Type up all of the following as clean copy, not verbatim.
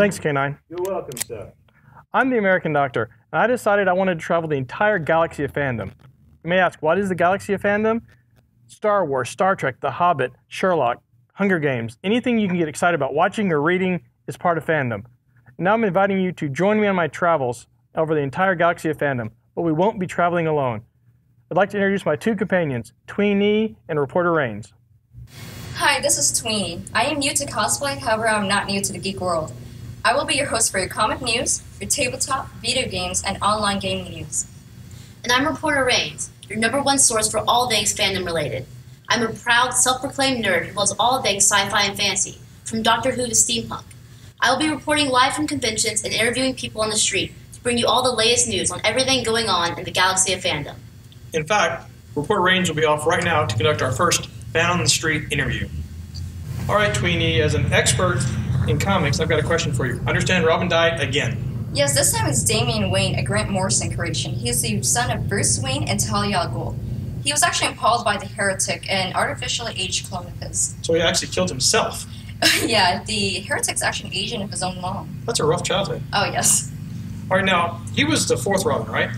Thanks, K9. You're welcome, sir. I'm the American Doctor, and I decided I wanted to travel the entire galaxy of fandom. You may ask, what is the galaxy of fandom? Star Wars, Star Trek, The Hobbit, Sherlock, Hunger Games, anything you can get excited about watching or reading is part of fandom. Now I'm inviting you to join me on my travels over the entire galaxy of fandom, but we won't be traveling alone. I'd like to introduce my two companions, Tweenie and Reporter Rains. Hi, this is Tweenie. I am new to cosplay, however I'm not new to the geek world. I will be your host for your comic news, your tabletop, video games, and online gaming news. And I'm Reporter Rains, your #1 source for all things fandom related. I'm a proud, self-proclaimed nerd who loves all things sci-fi and fantasy, from Doctor Who to steampunk. I will be reporting live from conventions and interviewing people on the street to bring you all the latest news on everything going on in the galaxy of fandom. In fact, Reporter Rains will be off right now to conduct our first Fan on the Street interview. All right, Tweenie, as an expert in comics, I've got a question for you. Understand Robin died again. Yes, this time it's Damian Wayne, a Grant Morrison creation. He is the son of Bruce Wayne and Talia al Ghul. He was actually impaled by the Heretic, an artificially aged clone of his. So he actually killed himself. Yeah, the Heretic's actually an agent of his own mom. That's a rough childhood. Oh, yes. All right, now, he was the 4th Robin, right?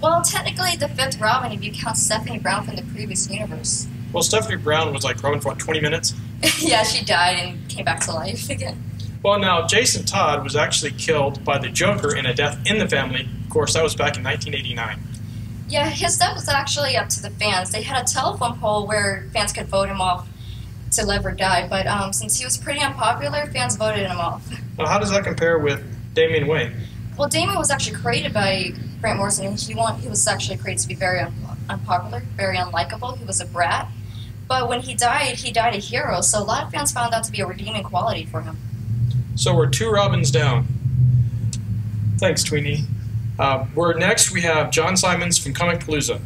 Well, technically the 5th Robin if you count Stephanie Brown from the previous universe. Well, Stephanie Brown was like Robin for, what, 20 minutes? Yeah, she died and came back to life again. Well, now, Jason Todd was actually killed by the Joker in a Death in the Family. Of course, that was back in 1989. Yeah, his death was actually up to the fans. They had a telephone poll where fans could vote him off to live or die, but since he was pretty unpopular, fans voted him off. Well, how does that compare with Damian Wayne? Well, Damian was actually created by Grant Morrison, and he was actually created to be very unpopular, very unlikable. He was a brat. But when he died a hero, so a lot of fans found that to be a redeeming quality for him. So we're 2 Robins down. Thanks, Tweenie. Next we have John Simons from Comic Palooza.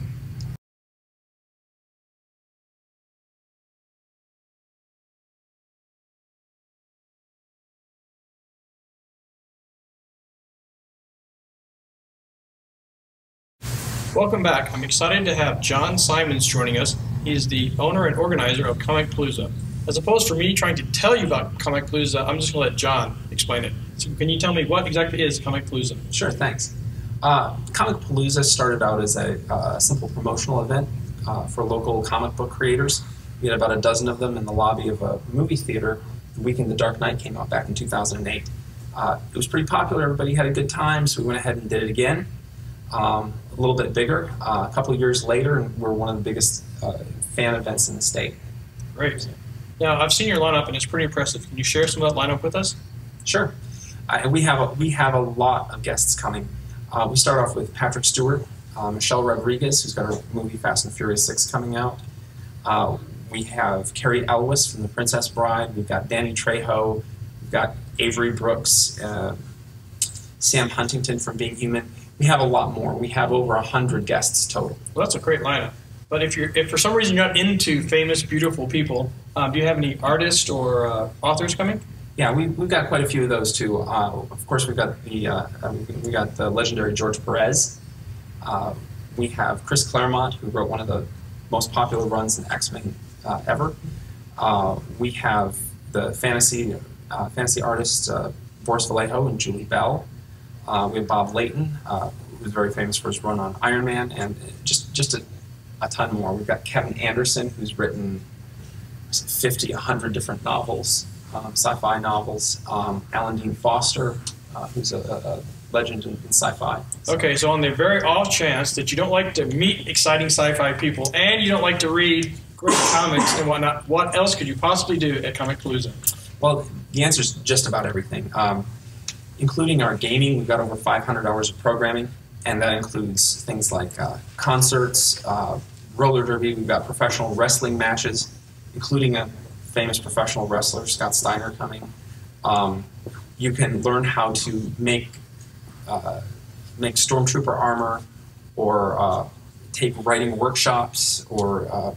Welcome back. I'm excited to have John Simons joining us. He is the owner and organizer of Comic Palooza. As opposed to me trying to tell you about Comic Palooza, I'm just going to let John explain it. So can you tell me what exactly is Comic Palooza? Sure, thanks. Comic Palooza started out as a simple promotional event for local comic book creators. We had about a dozen of them in the lobby of a movie theater the weekend The Dark Knight came out back in 2008. It was pretty popular, everybody had a good time, so we went ahead and did it again. A little bit bigger. A couple of years later, and we're one of the biggest fan events in the state. Great. Now, I've seen your lineup, and it's pretty impressive. Can you share some of that lineup with us? Sure. We have a lot of guests coming. We start off with Patrick Stewart, Michelle Rodriguez, who's got her movie Fast and Furious 6 coming out. We have Carrie Elwes from The Princess Bride. We've got Danny Trejo. We've got Avery Brooks, Sam Huntington from Being Human. We have a lot more. We have over 100 guests total. Well, that's a great lineup. But if for some reason you're not into famous, beautiful people, do you have any artists or authors coming? Yeah, we've got quite a few of those too. Of course, we got the legendary George Perez. We have Chris Claremont, who wrote one of the most popular runs in X-Men ever. We have the fantasy artists Boris Vallejo and Julie Bell. We have Bob Layton, who's very famous for his run on Iron Man, and just a ton more. We've got Kevin Anderson, who's written 50, 100 different novels, sci-fi novels. Alan Dean Foster, who's a legend in sci-fi. Okay, so on the very off chance that you don't like to meet exciting sci-fi people and you don't like to read great comics and whatnot, what else could you possibly do at Comic Palooza? Well, the answer is just about everything. Including our gaming, we've got over 500 hours of programming, and that includes things like concerts, roller derby. We've got professional wrestling matches, including a famous professional wrestler, Scott Steiner, coming. You can learn how to make stormtrooper armor, or take writing workshops, or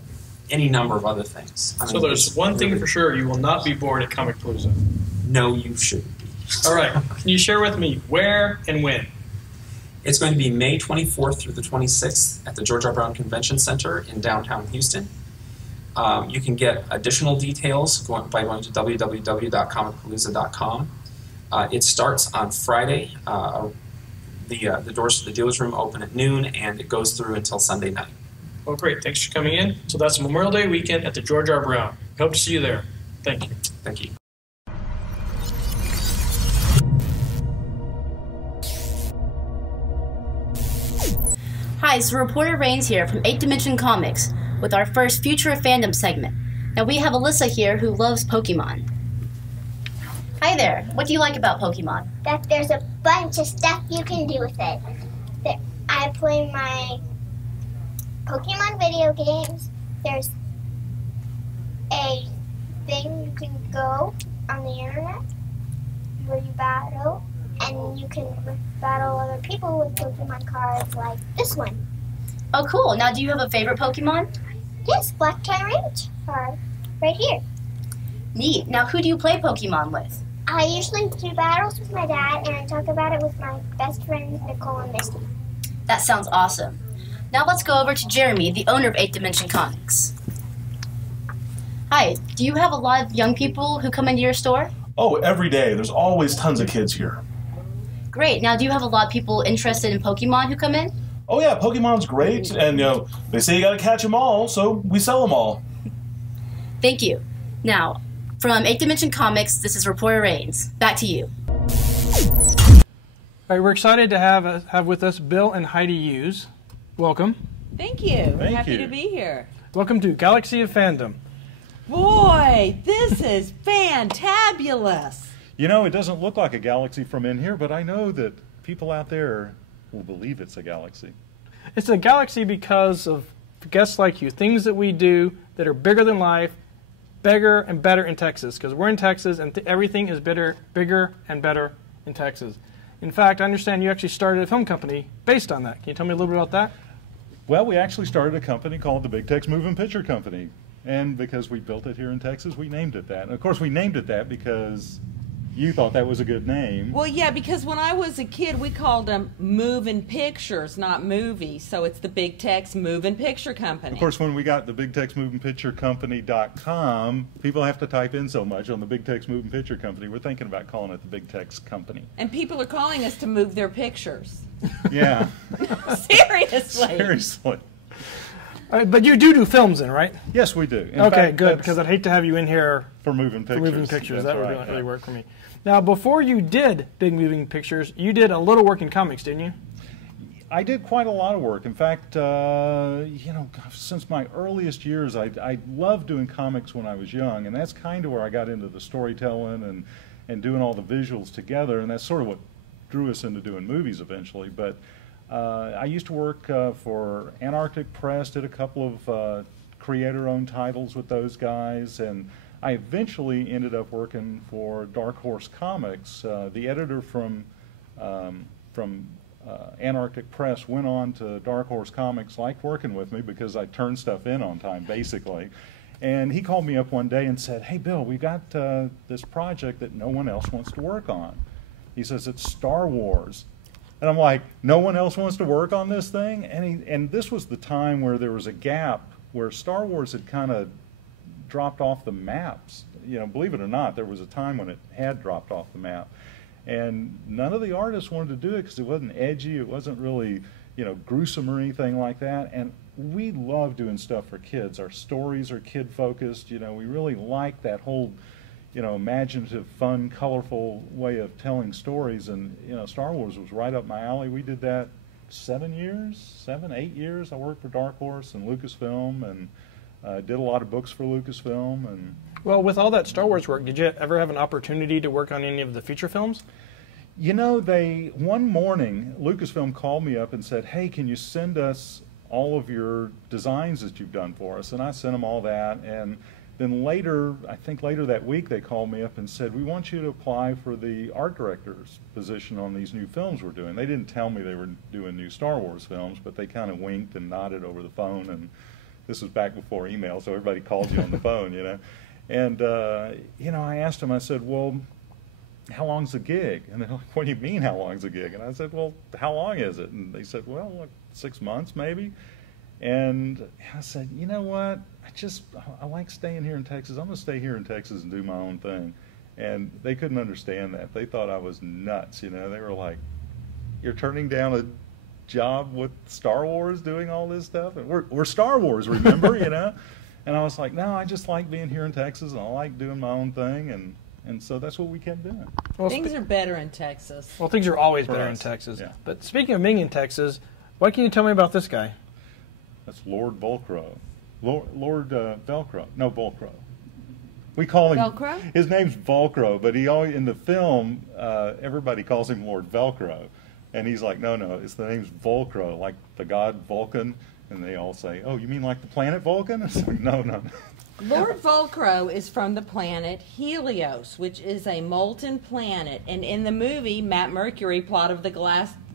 any number of other things. So there's one thing for sure: you will not be bored at Comic Palooza. No, you shouldn't be. All right. Can you share with me where and when? It's going to be May 24th through the 26th at the George R. Brown Convention Center in downtown Houston. You can get additional details by going to www.comicpalooza.com. It starts on Friday. The doors to the dealer's room open at noon, and it goes through until Sunday night. Well, great. Thanks for coming in. So that's Memorial Day weekend at the George R. Brown. Hope to see you there. Thank you. Thank you. Hi, it's reporter Rains here from 8 Dimension Comics with our first Future of Fandom segment. Now we have Alyssa here who loves Pokemon. Hi there, what do you like about Pokemon? That there's a bunch of stuff you can do with it. That I play my Pokemon video games. There's a thing you can go on the internet where you battle, and you can battle other people with Pokemon cards like this one. Oh cool, now do you have a favorite Pokemon? Yes, Black Tyrant card right here. Neat, now who do you play Pokemon with? I usually do battles with my dad, and I talk about it with my best friends Nicole and Misty. That sounds awesome. Now let's go over to Jeremy, the owner of 8 Dimension Comics. Hi, do you have a lot of young people who come into your store? Oh, every day. There's always tons of kids here. Great, now do you have a lot of people interested in Pokemon who come in? Oh yeah, Pokemon's great, and they say you gotta catch them all, so we sell them all. Thank you. Now, from 8 Dimension Comics, this is Reporter Rains. Back to you. All right, we're excited to have with us Bill and Heidi Hughes. Welcome. Thank you. We're Thank happy you. to be here. Welcome to Galaxy of Fandom. Boy, this is fantabulous. You know, it doesn't look like a galaxy from in here, but I know that people out there will believe it's a galaxy. It's a galaxy because of guests like you, things that we do that are bigger than life, bigger and better in Texas, because we're in Texas and everything is bigger and better in Texas. In fact, I understand you actually started a film company based on that. Can you tell me a little bit about that? Well, we actually started a company called the Big Tex Moving Picture Company. And because we built it here in Texas, we named it that. And of course, we named it that because you thought that was a good name. Well, yeah, because when I was a kid, we called them moving pictures, not movies. So it's the Big Tex Moving Picture Company. Of course, when we got the Big Tex Moving Picture Company.com, people have to type in so much on the Big Tex Moving Picture Company. We're thinking about calling it the Big Tex Company. And people are calling us to move their pictures. Yeah. Seriously. Seriously. All right, but you do films then, right? Yes, we do. In Okay, fact, good, that's because I'd hate to have you in here for moving pictures. for moving pictures. That's That would right, not really yeah. work for me. Now, before you did big moving pictures, you did a little work in comics, didn't you? I did quite a lot of work. In fact, since my earliest years, I loved doing comics when I was young, and that's kind of where I got into the storytelling and doing all the visuals together, and that's sort of what drew us into doing movies eventually. But I used to work for Antarctic Press, did a couple of creator-owned titles with those guys, and I eventually ended up working for Dark Horse Comics. The editor from Antarctic Press went on to Dark Horse Comics, liked working with me because I turned stuff in on time, basically. And he called me up one day and said, "Hey, Bill, we got this project that no one else wants to work on." He says, "It's Star Wars." And I'm like, "No one else wants to work on this thing?" And this was the time where there was a gap where Star Wars had kind of dropped off the maps. You know, believe it or not, there was a time when it had dropped off the map. And none of the artists wanted to do it because it wasn't edgy, it wasn't really, gruesome or anything like that. And we love doing stuff for kids. Our stories are kid-focused. We really like that whole, imaginative, fun, colorful way of telling stories. And, Star Wars was right up my alley. We did that 7, 8 years. I worked for Dark Horse and Lucasfilm, and did a lot of books for Lucasfilm. And Well, with all that Star Wars work, did you ever have an opportunity to work on any of the feature films? One morning, Lucasfilm called me up and said, "Hey, can you send us all of your designs that you've done for us?" And I sent them all that. And then I think later that week, they called me up and said, "We want you to apply for the art director's position on these new films we're doing." They didn't tell me they were doing new Star Wars films, but they kind of winked and nodded over the phone. And this was back before email, so everybody called you on the phone, And, I asked them, I said, "Well, how long's the gig?" And they're like, "What do you mean, how long's the gig?" And I said, "Well, how long is it?" And they said, "Well, like 6 months maybe." And I said, "You know what? I like staying here in Texas. I'm going to stay here in Texas and do my own thing." And they couldn't understand that. They thought I was nuts, you know. They were like, "You're turning down a job with Star Wars doing all this stuff?" And we're Star Wars, remember, you know? And I was like, "No, I just like being here in Texas, and I like doing my own thing." And so that's what we kept doing. Well, Things are better in Texas. well, things are always better in us, Texas. yeah. But speaking of being in Texas, what can you tell me about this guy? That's Lord Volcro. Lord Velcro. No, Volcro. We call him Velcro? His name's Volcro, but he always in the film everybody calls him Lord Velcro, and he's like, no, it's the name's Volcro, like the god Vulcan, and they all say, oh, you mean like the planet Vulcan? It's like, no. Lord Volcro is from the planet Helios, which is a molten planet. And in the movie, Matt Mercury, plot of the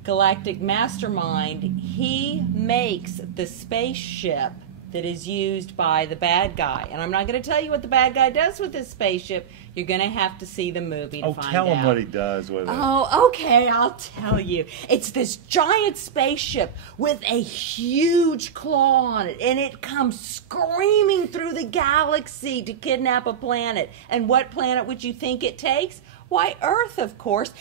Galactic Mastermind, he makes the spaceship that is used by the bad guy. And I'm not going to tell you what the bad guy does with his spaceship. You're going to have to see the movie to find out. Tell him what he does with it. Oh, okay, I'll tell you. It's this giant spaceship with a huge claw on it, and it comes screaming through the galaxy to kidnap a planet. And what planet would you think it takes? Why, Earth, of course.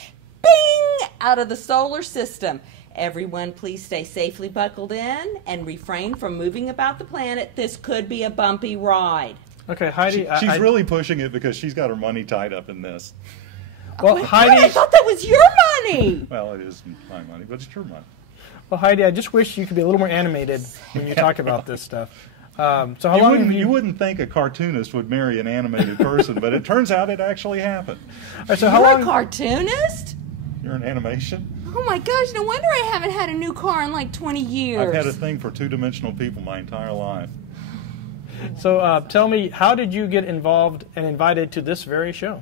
Bing! Out of the solar system. Everyone, please stay safely buckled in and refrain from moving about the planet. This could be a bumpy ride. Okay, Heidi. She's really pushing it because she's got her money tied up in this. Well, What? Heidi. I thought that was your money. Well, it is my money, but it's your money. Well, Heidi, I just wish you could be a little more animated when you talk about this stuff. So how long have You wouldn't think a cartoonist would marry an animated person, but it turns out it actually happened. All right, so how You're long? a cartoonist? You're an animation? Oh my gosh, no wonder I haven't had a new car in like 20 years. I've had a thing for two-dimensional people my entire life. So tell me, how did you get involved and invited to this very show?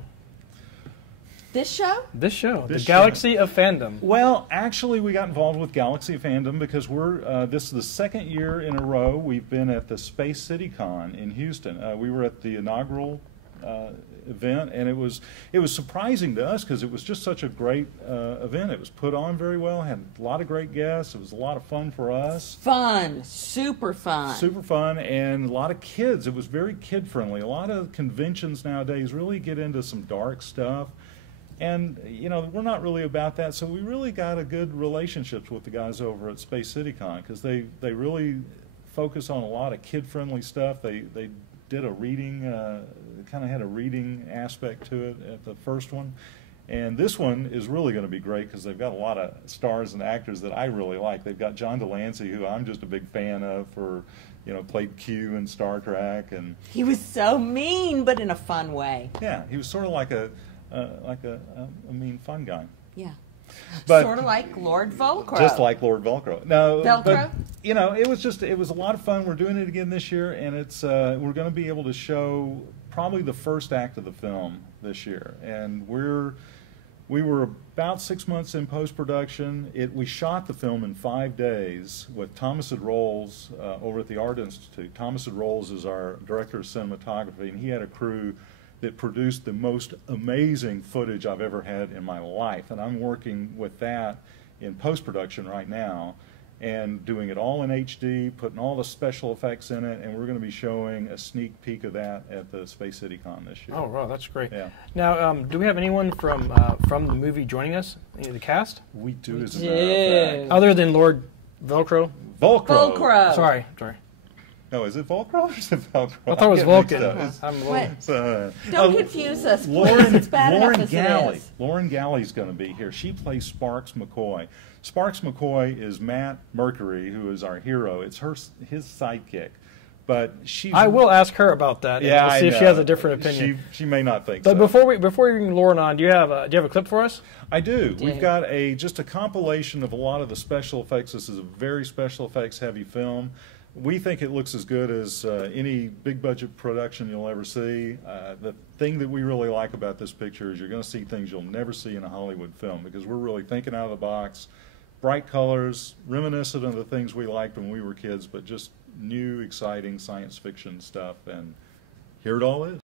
This show? This show, This the show. Galaxy of Fandom. Well, actually, we got involved with Galaxy Fandom because this is the second year in a row we've been at the Space City Con in Houston. We were at the inaugural event, and it was surprising to us because it was just such a great event. It was put on very well, had a lot of great guests. It was a lot of fun for us. Fun. Super fun. Super fun, and a lot of kids. It was very kid-friendly. A lot of conventions nowadays really get into some dark stuff. And, you know, we're not really about that, so we really got a good relationships with the guys over at Space City Con because they really focus on a lot of kid-friendly stuff. They did a reading, kind of had a reading aspect to it at the first one. And this one is really going to be great because they've got a lot of stars and actors that I really like. They've got John Delancey, who I'm just a big fan of for, you know, played Q in Star Trek. And He was so mean, but in a fun way. yeah, he was sort of like a mean, fun guy. Yeah. But Sort of like Lord Volcro. just like Lord Velcro. No, Velcro? but you know, it was a lot of fun. We're doing it again this year, and it's we're going to be able to show probably the first act of the film this year, and we were about 6 months in post-production. We shot the film in 5 days with Thomas Ed Rolls over at the Art Institute. Thomas Ed Rolls is our director of cinematography, and he had a crew that produced the most amazing footage I've ever had in my life. And I'm working with that in post-production right now and doing it all in HD, putting all the special effects in it, and we're going to be showing a sneak peek of that at the Space City Con this year. Oh, wow, that's great. Yeah. Now, do we have anyone from the movie joining us? Any of the cast? We do, as a did. matter of fact. Other than Lord Velcro? Volcro. Volcro. Sorry. No, is it Volcro or is it Velcro? I thought it was get mixed Vulcan. up. It's- I'm What? Don't confuse us, please. Lauren, It's bad enough Lauren as it Galley. is. Lauren Galley's going to be here. She plays Sparks McCoy. Sparks McCoy is Matt Mercury, who is our hero. It's his sidekick. But she's... I will ask her about that. Yeah, and we'll see if she has a different opinion. She may not think But so. before we bring Lauren on, do you have a clip for us? I do. We've do. got just a compilation of a lot of the special effects. This is a very special effects heavy film. We think it looks as good as any big budget production you'll ever see. The thing that we really like about this picture is you're going to see things you'll never see in a Hollywood film because we're really thinking out of the box. Bright colors, reminiscent of the things we liked when we were kids, but just new, exciting science fiction stuff. And here it all is.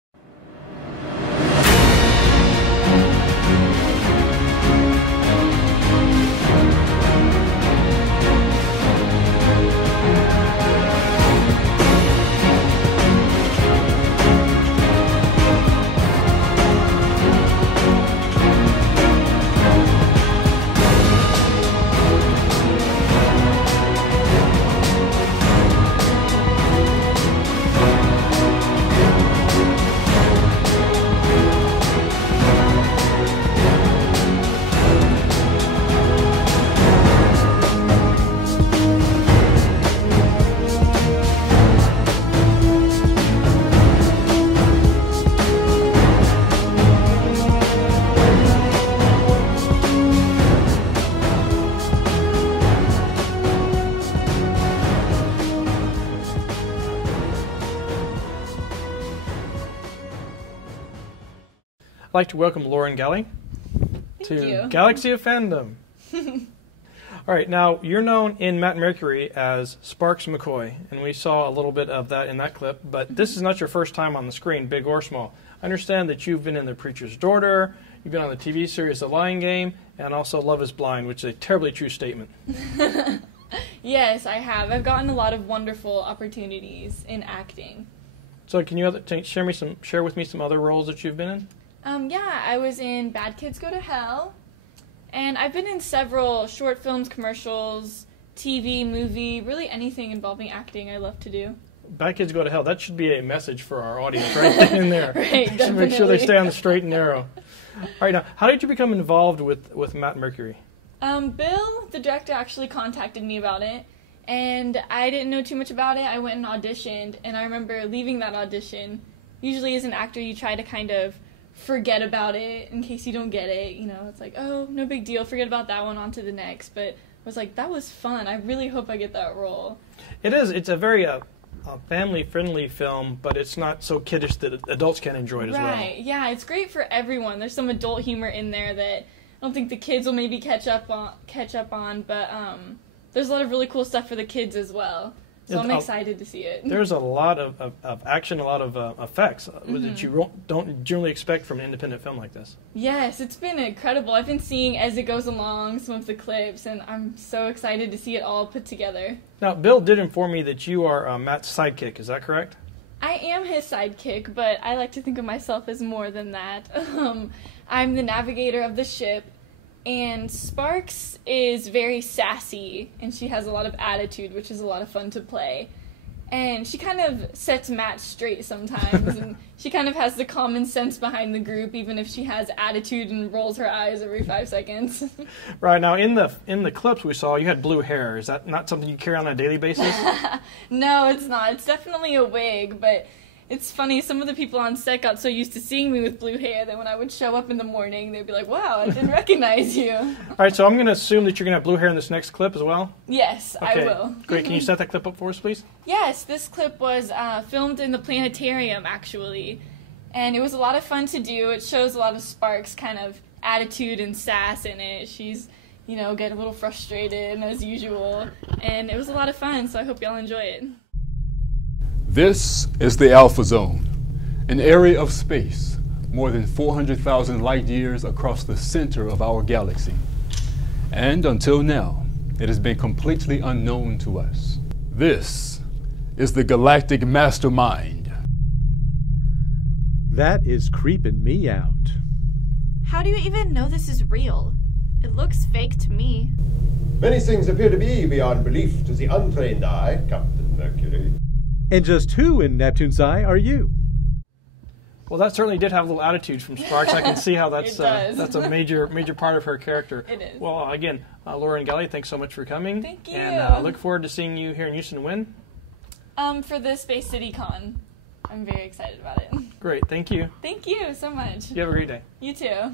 I'd like to welcome Lauren Galley to you. Galaxy of Fandom. All right, now you're known in Matt Mercury as Sparks McCoy, and we saw a little bit of that in that clip, but this is not your first time on the screen, big or small. I understand that you've been in The Preacher's Daughter, you've been on the TV series The Lion Game, and also Love is Blind, which is a terribly true statement. Yes, I have. I've gotten a lot of wonderful opportunities in acting. So can you share with me some other roles that you've been in? Yeah, I was in Bad Kids Go to Hell, and I've been in several short films, commercials, TV, movie, really anything involving acting I love to do. Bad Kids Go to Hell, that should be a message for our audience right then and there. Right, should make sure they stay on the straight and narrow. All right, now, how did you become involved with Matt Mercury? Bill, the director, actually contacted me about it, and I didn't know too much about it. I went and auditioned, and I remember leaving that audition. Usually as an actor, you try to kind of forget about it in case you don't get it. You know, it's like, oh, no big deal, forget about that one, on to the next. But I was like, that was fun. I really hope I get that role. It is. It's a very family-friendly film, but it's not so kiddish that adults can enjoy it as well. Right, yeah, it's great for everyone. There's some adult humor in there that I don't think the kids will maybe catch up on, but there's a lot of really cool stuff for the kids as well. So I'm excited to see it. There's a lot of action, a lot of effects that you don't generally expect from an independent film like this. Yes, it's been incredible. I've been seeing as it goes along some of the clips, and I'm so excited to see it all put together. Now, Bill did inform me that you are Matt's sidekick. Is that correct? I am his sidekick, but I like to think of myself as more than that. I'm the navigator of the ship, and Sparks is very sassy, and she has a lot of attitude, which is a lot of fun to play. And she kind of sets Matt straight sometimes, and she kind of has the common sense behind the group, even if she has attitude and rolls her eyes every 5 seconds. Right, now in the clips we saw, you had blue hair. Is that not something you carry on a daily basis? No, it's not. It's definitely a wig, but it's funny, some of the people on set got so used to seeing me with blue hair that when I would show up in the morning, they'd be like, wow, I didn't recognize you. All right, so I'm going to assume that you're going to have blue hair in this next clip as well? Yes, okay. I will. Great. Can you set that clip up for us, please? Yes, this clip was filmed in the planetarium, actually. And it was a lot of fun to do. It shows a lot of Sparks' kind of attitude and sass in it. She's, you know, getting a little frustrated, as usual. And it was a lot of fun, so I hope y'all enjoy it. This is the Alpha Zone, an area of space more than 400,000 light years across the center of our galaxy. And until now, it has been completely unknown to us. This is the Galactic Mastermind. That is creeping me out. How do you even know this is real? It looks fake to me. Many things appear to be beyond belief to the untrained eye, Captain Mercury. And just who in Neptune's eye are you? Well, that certainly did have a little attitude from Sparks. I can see how that's that's a major part of her character. It is. Well, again, Lauren Galley, thanks so much for coming. Thank you. And I look forward to seeing you here in Houston when? For the Space City Con. I'm very excited about it. Great, thank you. Thank you so much. You have a great day. You too.